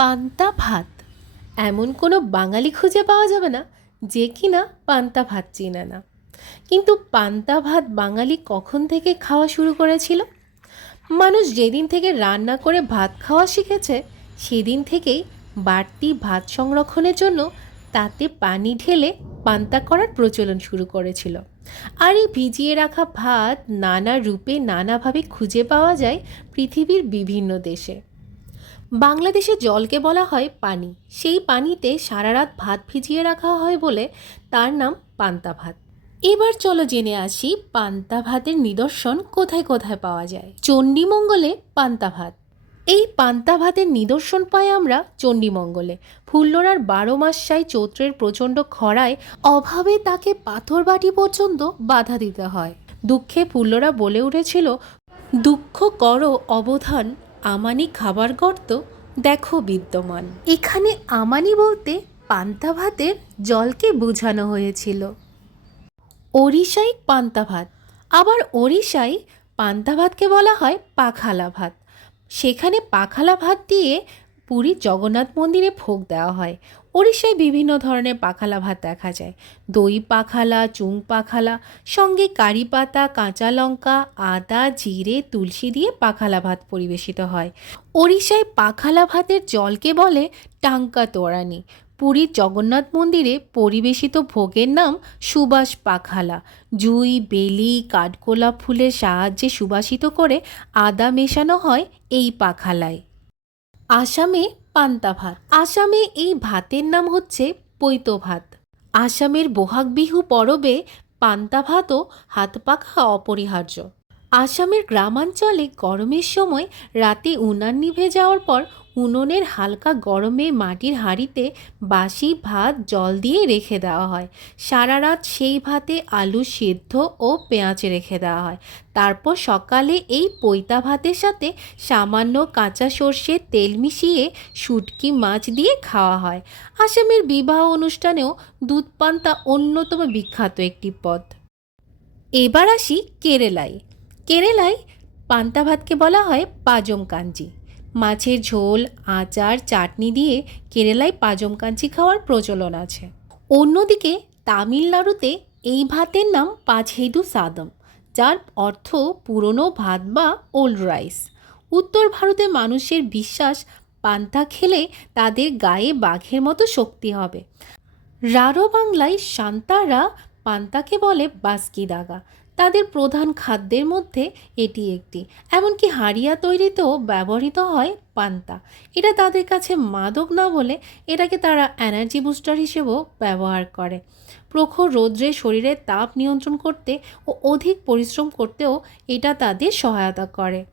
পান্তা ভাত। এমন কোনো বাঙালি খুঁজে পাওয়া যাবে না যে কিনা পান্তা ভাত চেনে না। কিন্তু পান্তা ভাত বাঙালি কখন থেকে খাওয়া শুরু করেছিল? মানুষ যেদিন থেকে রান্না করে ভাত খাওয়া শিখেছে, সেদিন থেকেই বাড়তি ভাত সংরক্ষণের জন্য তাতে পানি ঢেলে পান্তা করার প্রচলন শুরু করেছিল। আর এই ভিজিয়ে রাখা ভাত নানা রূপে নানাভাবে খুঁজে পাওয়া যায় পৃথিবীর বিভিন্ন দেশে। বাংলাদেশে জলকে বলা হয় পানি। সেই পানিতে সারা রাত ভাত ভিজিয়ে রাখা হয় বলে তার নাম পান্তা ভাত। এবার চলো জেনে আসি পান্তা ভাতের নিদর্শন কোথায় কোথায় পাওয়া যায়। চণ্ডীমঙ্গলে পান্তা ভাত। এই পান্তা ভাতের নিদর্শন পাই আমরা চণ্ডীমঙ্গলে। ফুল্লরার বারো মাসাই চৈত্রের প্রচণ্ড খরায় অভাবে তাকে পাথর বাটি পর্যন্ত বাধা দিতে হয়। দুঃখে ফুল্লরা বলে উঠেছিল, দুঃখ করো অবধান আমানি খাবার গর্ত দেখো বিদ্যমান। এখানে আমানি বলতে পান্তা ভাতের জলকে বোঝানো হয়েছিল। ওড়িশাই পান্তা ভাত আবার ওড়িশায় পান্তা ভাতকে বলা হয় পাখালা ভাত। সেখানে পাখালা ভাত দিয়ে পুরীর জগন্নাথ মন্দিরে ভোগ দেওয়া হয়। ওড়িশায় বিভিন্ন ধরনের পাখালা ভাত দেখা যায়। দই পাখালা, চুং পাখালা, সঙ্গে কারি পাতা, কাঁচা লঙ্কা, আদা, জিরে, তুলসী দিয়ে পাখালা ভাত পরিবেশিত হয়। ওড়িশায় পাখালা ভাতের জলকে বলে টাঙ্কা তোরানি। পুরীর জগন্নাথ মন্দিরে পরিবেশিত ভোগের নাম সুবাস পাখালা। জুই, বেলি, কাঠগোলাপ ফুলের সাহায্যে সুবাসিত করে আদা মেশানো হয় এই পাখালায়। আসামে পান্তা ভাত। আসামে এই ভাতের নাম হচ্ছে পৈত ভাত। আসামের বোহাগ বিহু পরবে পান্তা ভাতও হাত পাখা অপরিহার্য। আসামের গ্রামাঞ্চলে গরমের সময় রাতে উনান নিভে যাওয়ার পর উনুনের হালকা গরমে মাটির হাঁড়িতে বাসি ভাত জল দিয়ে রেখে দেওয়া হয়। সারা রাত সেই ভাতে আলু সেদ্ধ ও পেঁয়াজ রেখে দেওয়া হয়। তারপর সকালে এই পৈতা ভাতের সাথে সামান্য কাঁচা সর্ষের তেল মিশিয়ে শুটকি মাছ দিয়ে খাওয়া হয়। আসামের বিবাহ অনুষ্ঠানেও দুধ পান্তা অন্যতম বিখ্যাত একটি পদ। এবার আসি কেরালায়। কেরালায় পান্তা ভাতকে বলা হয় পাজম কাঞ্জি মাছের ঝোল, আচার, চাটনি দিয়ে কেরালায় পাজম কাঞ্চি খাওয়ার প্রচলন আছে। অন্যদিকে তামিলনাড়ুতে এই ভাতের নাম পাঝেদু সাদম, যার অর্থ পুরনো ভাত বা ওল্ড রাইস। উত্তর ভারতে মানুষের বিশ্বাস, পান্তা খেলে তাদের গায়ে বাঘের মতো শক্তি হবে। রারো বাংলায় শান্তারা পান্তাকে বলে বাস্কি দাগা তাদের প্রধান খাদ্যের মধ্যে এটি একটি। এমনকি হাড়িয়া তৈরিতেও ব্যবহৃত হয় পান্তা। এটা তাদের কাছে মাদক না বলে এটাকে তারা এনার্জি বুস্টার হিসেবেও ব্যবহার করে। প্রখর রৌদ্রে শরীরের তাপ নিয়ন্ত্রণ করতে ও অধিক পরিশ্রম করতেও এটা তাদের সহায়তা করে।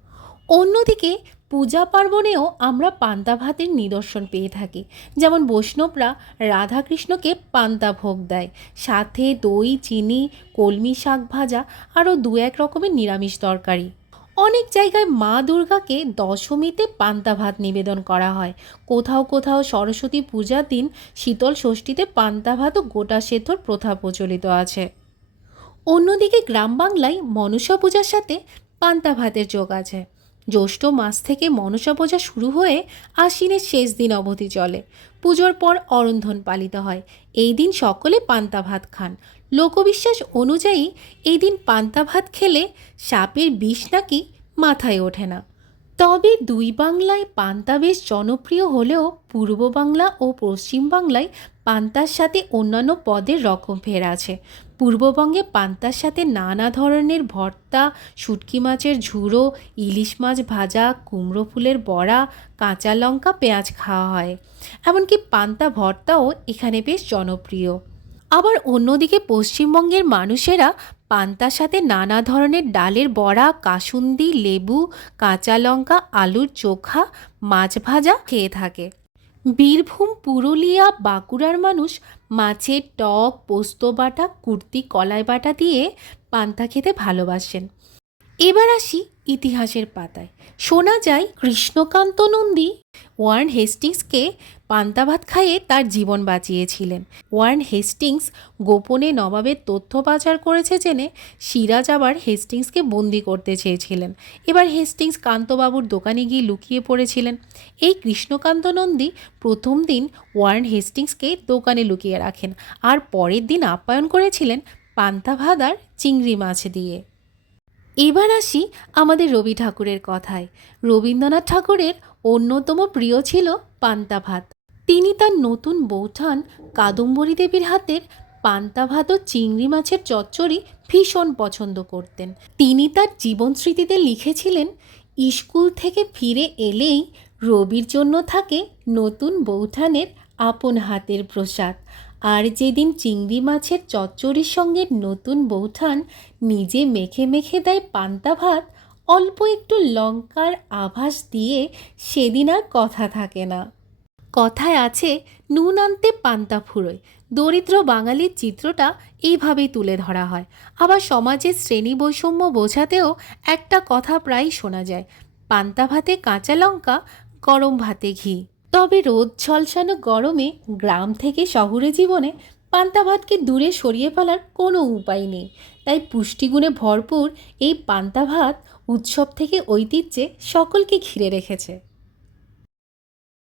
অন্যদিকে পূজা পার্বণেও আমরা পান্তা ভাতের নিদর্শন পেয়ে থাকি। যেমন বৈষ্ণবরা রাধাকৃষ্ণকে পান্তা ভোগ দেয়। সাথে দই, চিনি, কলমি শাক ভাজা আরও দু এক রকমের নিরামিষ তরকারি। অনেক জায়গায় মা দুর্গাকে দশমীতে পান্তা ভাত নিবেদন করা হয়। কোথাও কোথাও সরস্বতী পূজার দিন শীতল ষষ্ঠীতে পান্তা ভাত ও গোটা সেদ্ধর প্রথা প্রচলিত আছে। অন্যদিকে গ্রাম বাংলায় মনসা পূজার সাথে পান্তা ভাতের যোগ আছে। জ্যৈষ্ঠ মাস থেকে মনসা পূজা শুরু হয়ে আশ্বিনের শেষ দিন অবধি চলে। পুজোর পর অরন্ধন পালিত হয়। এই দিন সকলে পান্তা ভাত খান। লোকবিশ্বাস অনুযায়ী এই দিন পান্তা ভাত খেলে সাপের বিষ নাকি মাথায় ওঠে না। তবে দুই বাংলায় পান্তা বেশ জনপ্রিয় হলেও পূর্ব বাংলা ও পশ্চিম বাংলায় পান্তার সাথে অন্যান্য পদের রকম রকমভেদ আছে। পূর্ববঙ্গে পান্তার সাথে নানা ধরনের ভর্তা, শুটকি মাছের ঝুড়ো, ইলিশ মাছ ভাজা, কুমড়ো ফুলের বড়া, কাঁচা লঙ্কা, পেঁয়াজ খাওয়া হয়। এমনকি পান্তা ভর্তাও এখানে বেশ জনপ্রিয়। আবার অন্যদিকে পশ্চিমবঙ্গের মানুষেরা পান্তার সাথে নানা ধরনের ডালের বড়া, কাসুন্দি, লেবু, কাঁচা লঙ্কা, আলুর চোখা, মাছ ভাজা খেয়ে থাকে। বীরভূম, পুরুলিয়া, বাঁকুড়ার মানুষ মাছের টক, পোস্ত বাটা, কুর্তি, কলাই বাটা দিয়ে পান্তা খেতে ভালোবাসেন। এবার আসি ইতিহাসের পাতায়। শোনা যায়, কৃষ্ণকান্ত নন্দী ওয়ার্ন হেস্টিংসকে পান্তা ভাত খাইয়ে তার জীবন বাঁচিয়েছিলেন। ওয়ার্ন হেস্টিংস গোপনে নবাবের তথ্য পাচার করেছে জেনে সিরাজ আবার হেস্টিংসকে বন্দি করতে চেয়েছিলেন। এবার হেস্টিংস কান্তবাবুর দোকানে গিয়ে লুকিয়ে পড়েছিলেন। এই কৃষ্ণকান্ত নন্দী প্রথম দিন ওয়ার্ন হেস্টিংসকে দোকানে লুকিয়ে রাখেন আর পরের দিন আপ্যায়ন করেছিলেন পান্তা ভাত আর চিংড়ি মাছ দিয়ে। এবার আসি আমাদের রবি ঠাকুরের কথায়। রবীন্দ্রনাথ ঠাকুরের অন্যতম প্রিয় ছিল পান্তা ভাত। তিনি তার নতুন বৌঠান কাদম্বরী দেবীর হাতের পান্তা ভাত ও চিংড়ি মাছের চচ্চড়ি ভীষণ পছন্দ করতেন। তিনি তার জীবন স্মৃতিতে লিখেছিলেন স্কুল থেকে ফিরে এলেই রবির জন্য থাকে নতুন বৌঠানের আপন হাতের প্রসাদ। আর যেদিন চিংড়ি মাছের চচ্চড়ির সঙ্গে নতুন বৌঠান নিজে মেখে মেখে দেয় পান্তা ভাত, অল্প একটু লঙ্কার আভাস দিয়ে সেদিন আর কথা থাকে না। কথায় আছে, নুন আনতে পান্তা ফুরোয়। দরিদ্র বাঙালির চিত্রটা এইভাবেই তুলে ধরা হয়। আবার সমাজের শ্রেণি বৈষম্য বোঝাতেও একটা কথা প্রায়ই শোনা যায়। পান্তা ভাতে কাঁচা লঙ্কা, গরম ভাতে ঘি। তবে রোদ ঝলসানো গরমে গ্রাম থেকে শহরে জীবনে পান্তা ভাতকে দূরে সরিয়ে ফেলার কোনো উপায় নেই। তাই পুষ্টিগুণে ভরপুর এই পান্তা ভাত উৎসব থেকে ঐতিহ্যে সকলকে ঘিরে রেখেছে।